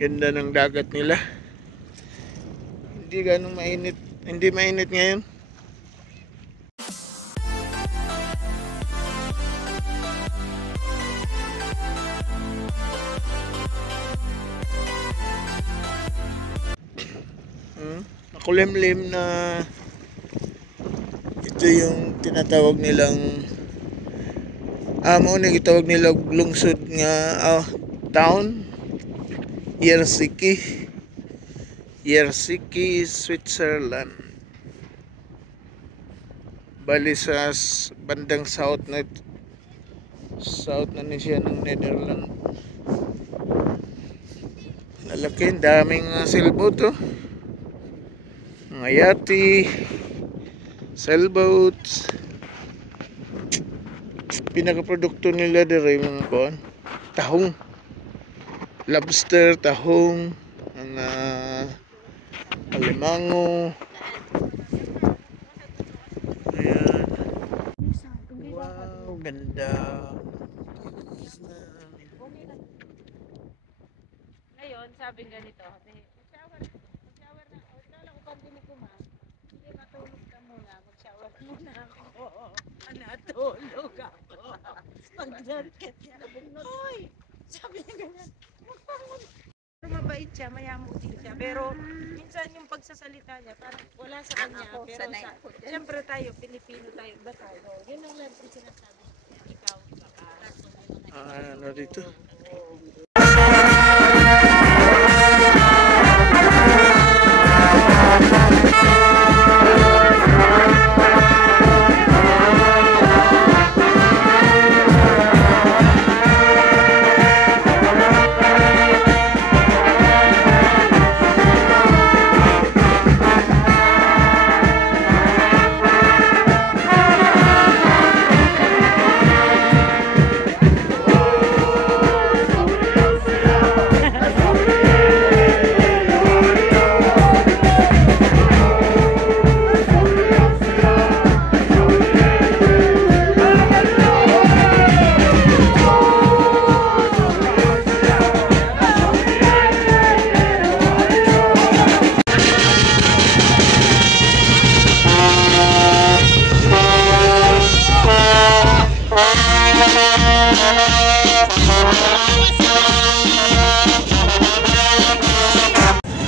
Ganda ng dagat nila. Hindi ganong mainit. Hindi mainit ngayon. Makulimlim na ito yung tinatawag nilang muna gitawag nila lungsod nga town Yersiki, Switzerland. Bali sa bandang south na siya ng Netherlands. Lalaki, daming sailboat mga yati, sailboats. Pinakaprodukto nila dere mga tahong, lobster, tahong, mga alimango. Ayan. Wow, ganda. Ngayon, sabi ganito, mag-shower na, wala ko pang ko ma. Hindi matulog ka muna, mag-shower muna ako. Natulog ako. Pag-jacket niya, hoy! Sabi niya ganyan, mabait siya, mayamutin siya. Pero minsan yung pagsasalita niya, parang wala sa kanya. Pero siyempre tayo, Pilipino tayo, ba tayo? Yun ang lang sinasabi. Ikaw, ano dito?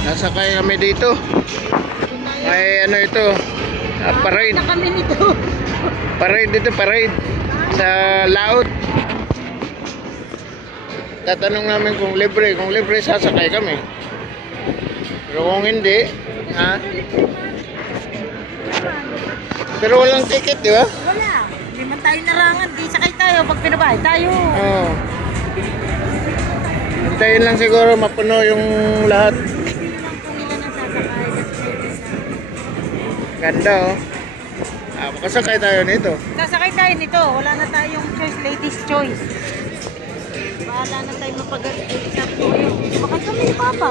Nasakay kami dito. May ano ito, parade. Parade sa laut. Tatanong namin kung libre sasakay kami. Pero kung hindi, pero walang ticket, di ba? wala. Hindi man tayo narangan, di sakay tayo pag pinabay tayo. Oo. Hintayin lang siguro mapuno yung lahat. Ganda makasakay tayo nito. Sasakay tayo nito. Wala na tayong choice. Ladies choice. Bahala na tayo mapagalit. Baka kami ni Papa.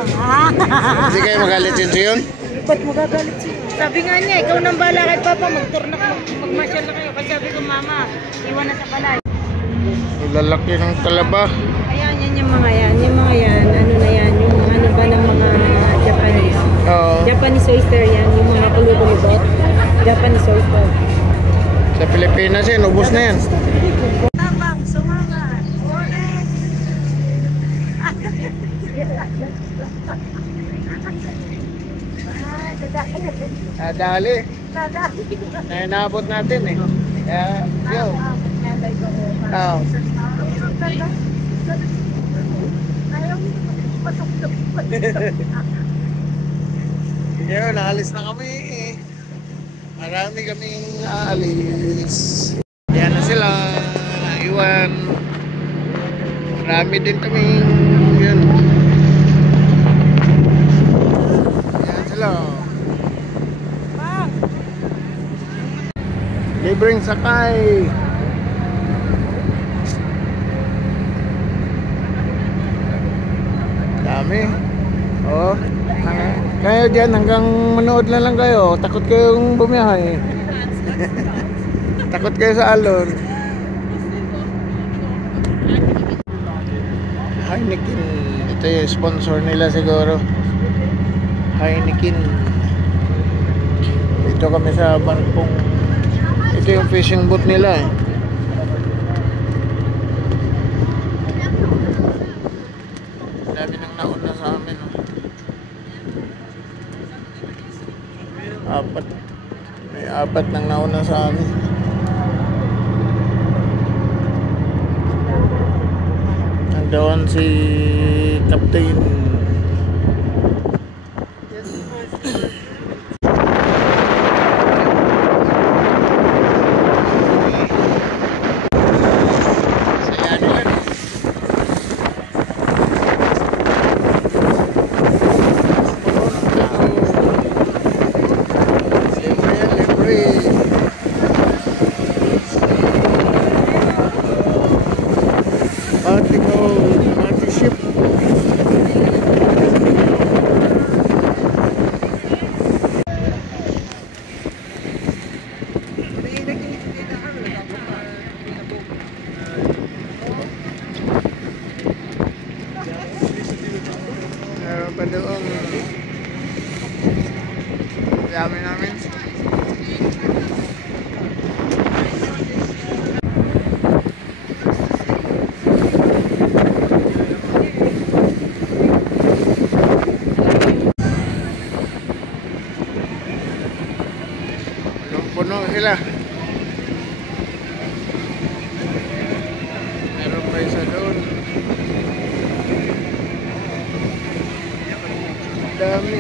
Hindi kayo magalit yun? Ba't mo gagalit siya? Sabi nga niya, ikaw nang bahala kay Papa. Mag-marshal na kayo. Kasi sabi ko, Mama, iwan na sa balay. Lalaki ng talaba. Ayan, yan yung mga yan. Yung mga yan. Ano na yan? Yung ano ba ng mga Japanese? Oo. Japanese oyster yan. Yung mga kulubot. Japanese oyster. Sa Pilipinas yan, ubos na yan. Tabang, sumama. Dali. Nainabot natin eh. Kaya, yun. Oo. Yun, naalis na kami eh. Marami kaming aalis. Yan na sila, naiwan. Marami din kaming yun. Yan sila. Libreng sakay. Dami. Oh, kayo dyan hanggang manood na lang kayo. Takot kayong bumiyahe. Takot kayo sa alon. Heineken. Ito yung sponsor nila siguro, Heineken. Dito kami sa barkong, ito yung fishing boat nila eh. Dami nang nauna sa amin oh. May apat nang nauna sa amin. Nandoon si Captain. Meron pa doon. Dami namin. Puno sila. Meron pa isa doon. Dami.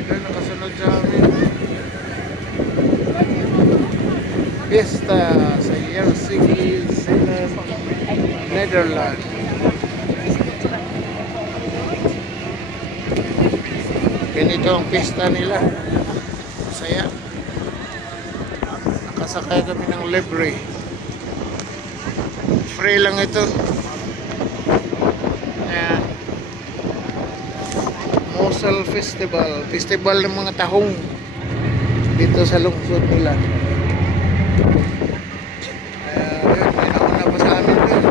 Ito nakasunod sa amin. Fiesta sa Helsinki, Zeeland, Netherlands. Ganito ang pista nila. Masaya. Nakasakay kami ng libre. Free lang ito. Ayan. Mosel Festival. Festival ng mga tahong dito sa lungsod nila. Yun, may nauna pa sa amin din.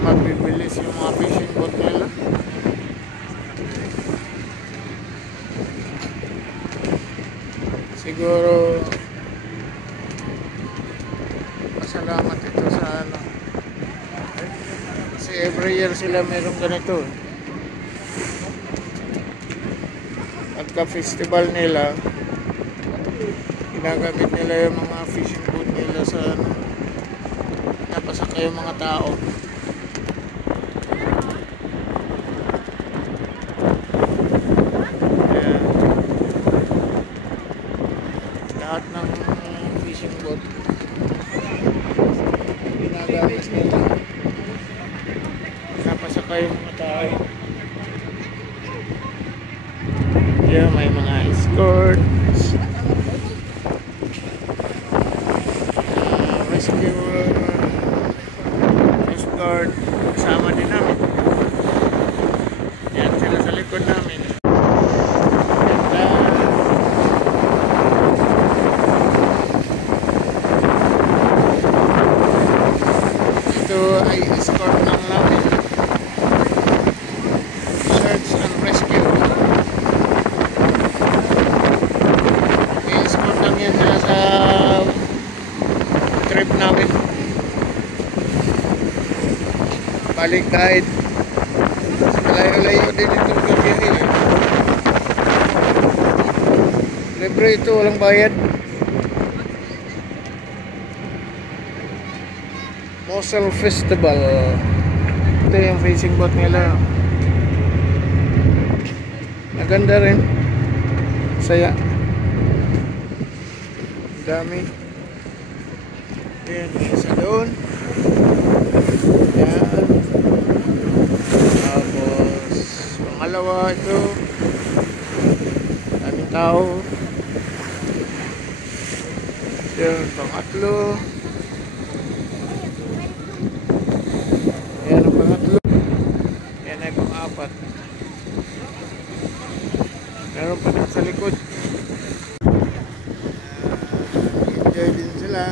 Mabibilis yung mga fishing boat nila. Siguro pasalamat ito sa ano, kasi every year sila merong ganito. Pagka festival nila, ginagamit nila yung mga fishing boat nila sa ano, napasakay yung mga tao. Lahat ng fishing boat ginagamit nila, napasakay yung mga tao. Yeah, may mga escorts, rescue, coast guard, kasama din namin. Yan sila sa likod namin. Ay escort lang namin. Search and rescue. I-escort lang yan sila sa trip namin. Balik kahit malayo-layo din itong gabiyahe. Libre ito, walang bayad. Mosel Festival. Ito yung fishing boat nila. Maganda rin. Saya. Dami. Ayan, isa doon. Ayan. Tapos pangalawa ito. Daming tao. Ayan, pangatlo. Ayan ang pangatlo. Ayan ay pang-apat. Meron pa din sa likod. Enjoy din sila.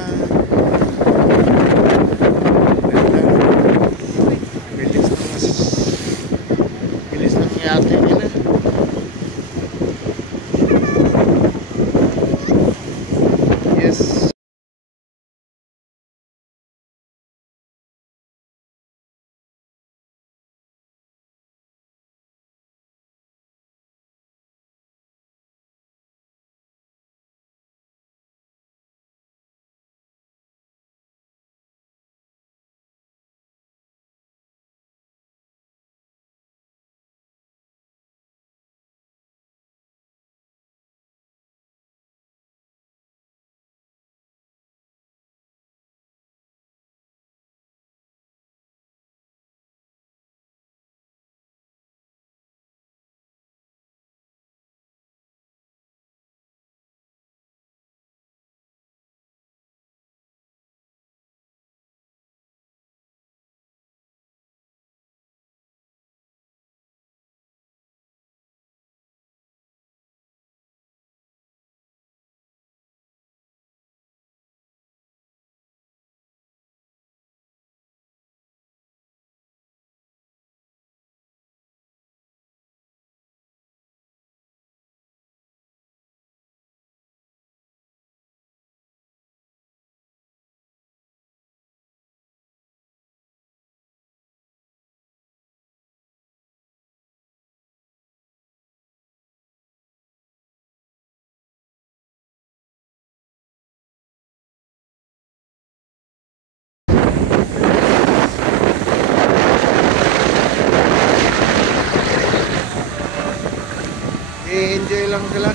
Nag-i-enjoy lang sila.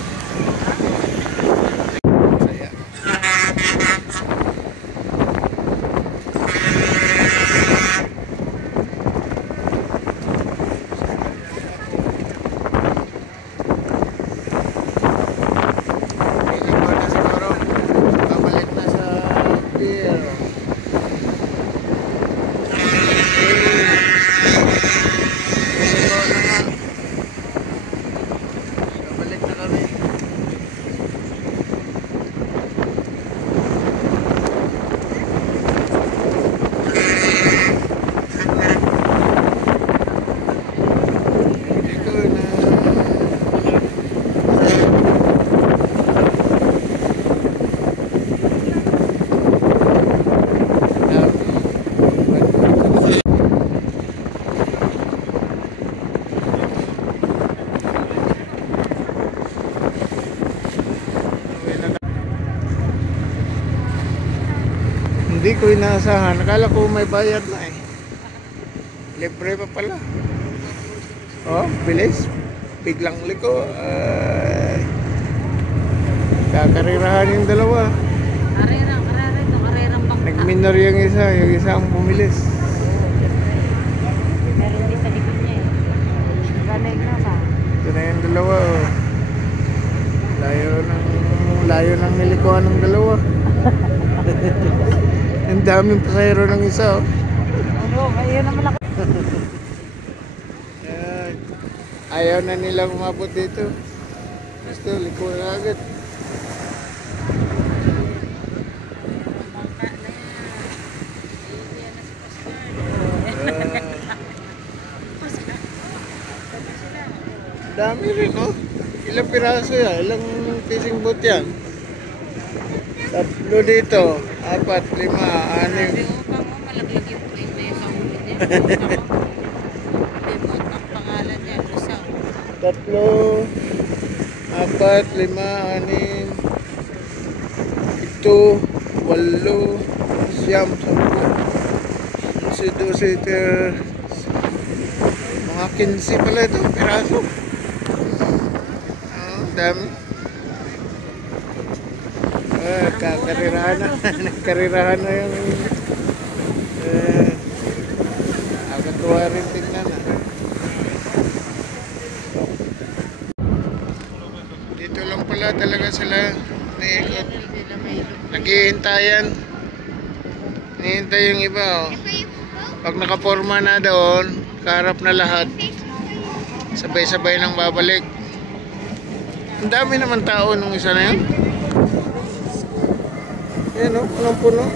Saya. Tingnan mo na siguro. Babalik na sa pier. Babalik na kami. Ito na. Hindi ko inaasahan. Akala ko may bayad na eh. Libre pa pala. Oh, bilis. Biglang liko. Kakarirahan yung dalawa. Karerang bangka. Nagminor yung isa ang bumilis. Meron din sa likod niya eh. Galing na ba? Ito na yung dalawa. Oh. Layo ng nilikuan ng dalawa. Ang daming pasahero ng isa. Oh. Ano, ayun naman ako. Ayan. Ayaw na nilang umabot dito. Gusto, liko na agad. Bangka na yan. Yan na si Pascal. Pascal. Sabi sila. Dami rin, oh. Ilang piraso yan? Ilang fishing boat yan? 3 dito. 4, 5, 6. Sabi ko pa mo, malaglag yung plane na yung sa ulit niya. Demo, ang pangalan niya, Lusaw. 3, 4, 5, 6, 7, 8, 9, 10, 12, mga 15 pala ito, piraso. Dami. Kakarirahan na. Nagkarirahan na yung nakakatuwa rin tingnan na. Dito lang pala talaga sila naikot. Naghihintayan. Nihintay yung iba, oh. Pag nakaporma na doon, kaharap na lahat, sabay-sabay nang babalik. Ang dami naman tao nung isa na yun. Yan, oh, punong-puno.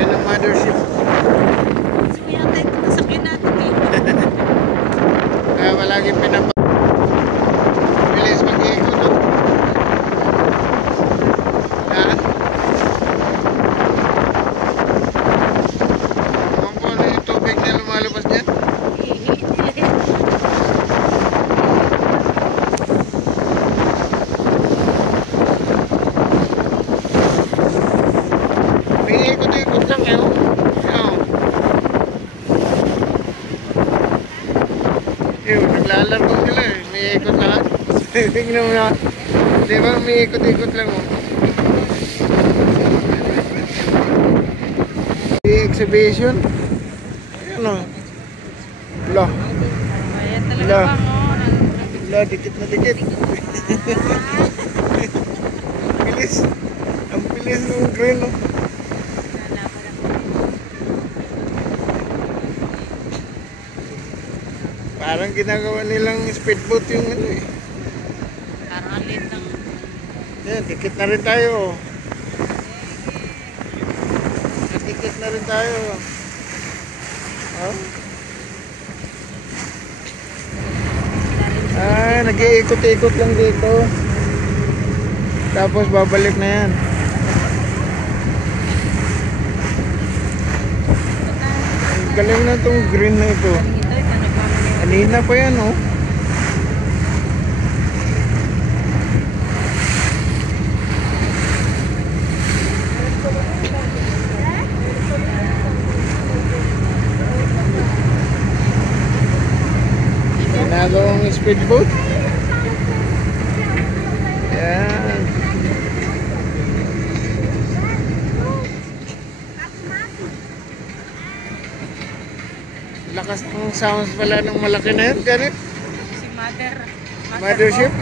Yan ang mothership. Sabi natin, nasakyan natin eh. Kaya palaging bilis mag-iikot, oh. Ha? Ewan ko ano yung tubig na lumalabas dyan. Ikot-ikot lang eh, oh. Yan. Yun, naglalaro sila eh. May ikot lahat. Tingnan mo na. Di ba may ikot-ikot lang, oh. Exhibition. Ayan, oh. Wala. Ayan talaga Wala. bang, oh. Wala, dikit na dikit. Bilis. Ang bilis ng green, oh. Parang ginagawa nilang speedboat yung ano eh. Parang ang liit ng... Yan, dikit na rin tayo. Dikit na rin tayo. Oh. Nag-iikot-ikot lang dito. Tapos babalik na yan. Ang galing na itong green na ito. Kanina pa yan, oh. speedboat. Yan. Lakas ng sounds pala ng malaki na yun, Janet. Si Mother. Mothership.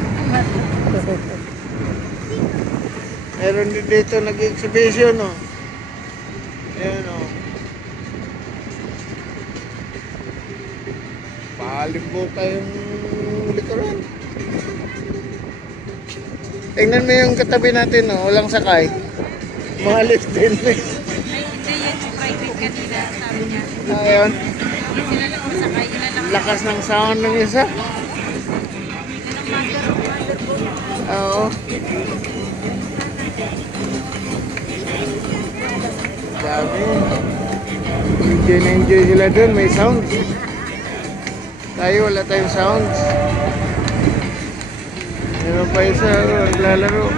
Meron din dito nag-exhibition, oh. Ayan, oh. Palimbo kayong likuran. Tingnan mo yung katabi natin, oh. Walang sakay. Mahalis din, eh. Ay, hindi yan. Private kanina, sabi niya. Ayun. Hindi sila lang masakay. Yun lang. Lakas ng sound ng isa. Yun ang mother boat. Oo. Dami. Enjoy na enjoy sila dun. May sounds. Tayo wala tayong sounds. Meron pa isa naglalaro.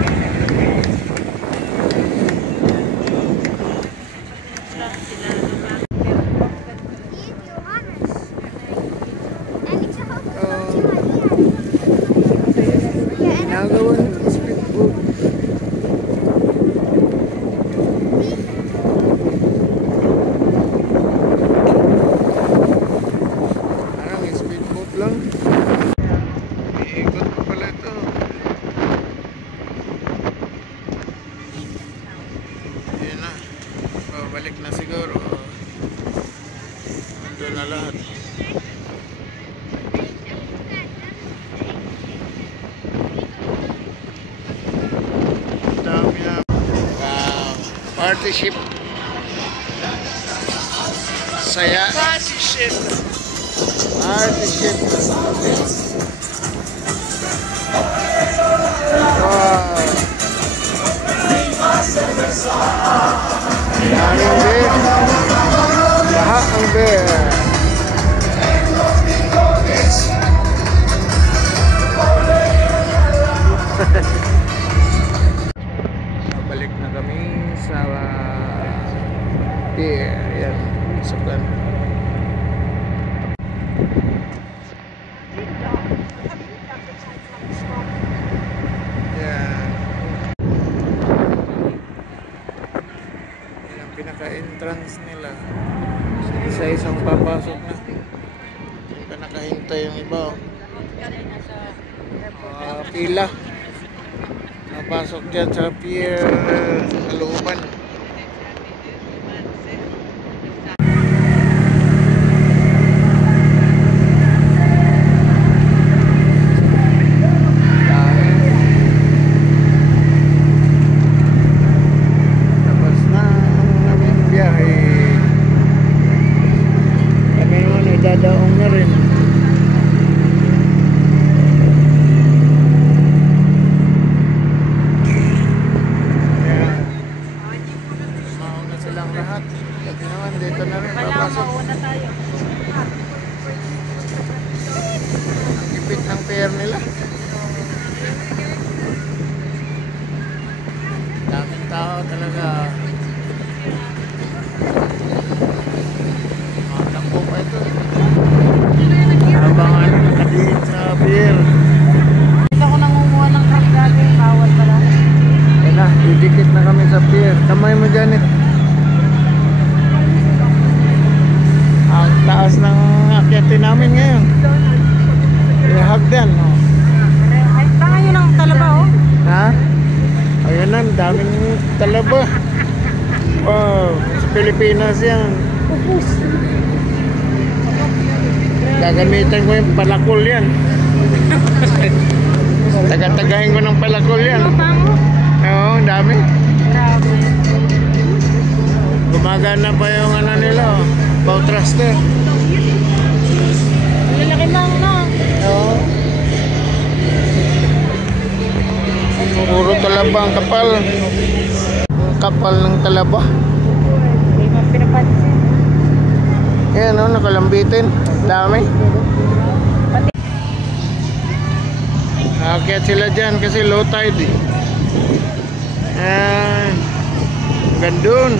Ginagawa ng speedboat. Parang speedboat lang. Iikot pa pala ito. Yun na. Babalik na siguro. Ando na lahat. Dami na. Wow. Party ship. Saya. Party ship. Party ship. Wow. Daming beer. Lahat ang beer. Balik na kami sa pier. Yan, sukan. Yan. Yan ang pinaka-entrance nila. Isa-isang papasok na. Hindi pa nakahintay yung iba. Pila. Napasok dyan sa pier na looban. Tapos na ang aming biyahe. Kami naman ay dadaong na rin. Lahat. Kasi naman dito na rin papasok. Mauna tayo. Ang ipit ng pier nila. Daming tao talaga. Matakbo pa ito. Habang ano, nakadiin sa pier. Dito ako nangunguha ng kargado. Bawal pala. Ayun na, didikit na kami sa pier. Kamay mo, Janet. Ang taas ng akyatin namin ngayon. Ihagdan, oh. Ay, tangan yun ang talaba, oh. Ha? Ayun na, daming talaba. Wow, sa Pilipinas yan. Gagamitan ko yung palakol yan. Taga-tagahin ko ng palakol yan. Oo, dami. Grabe. Gumagana pa yung ano nila, oh. Bow thruster. Lalaki lang, no? Oo. Puro talaba ang kapal. Ang kapal ng talaba. Hindi mo pinapansin. Ayan, oh, nakalambitin. Dami. Aakyat sila dyan kasi low tide, eh. Ayan. Gandun.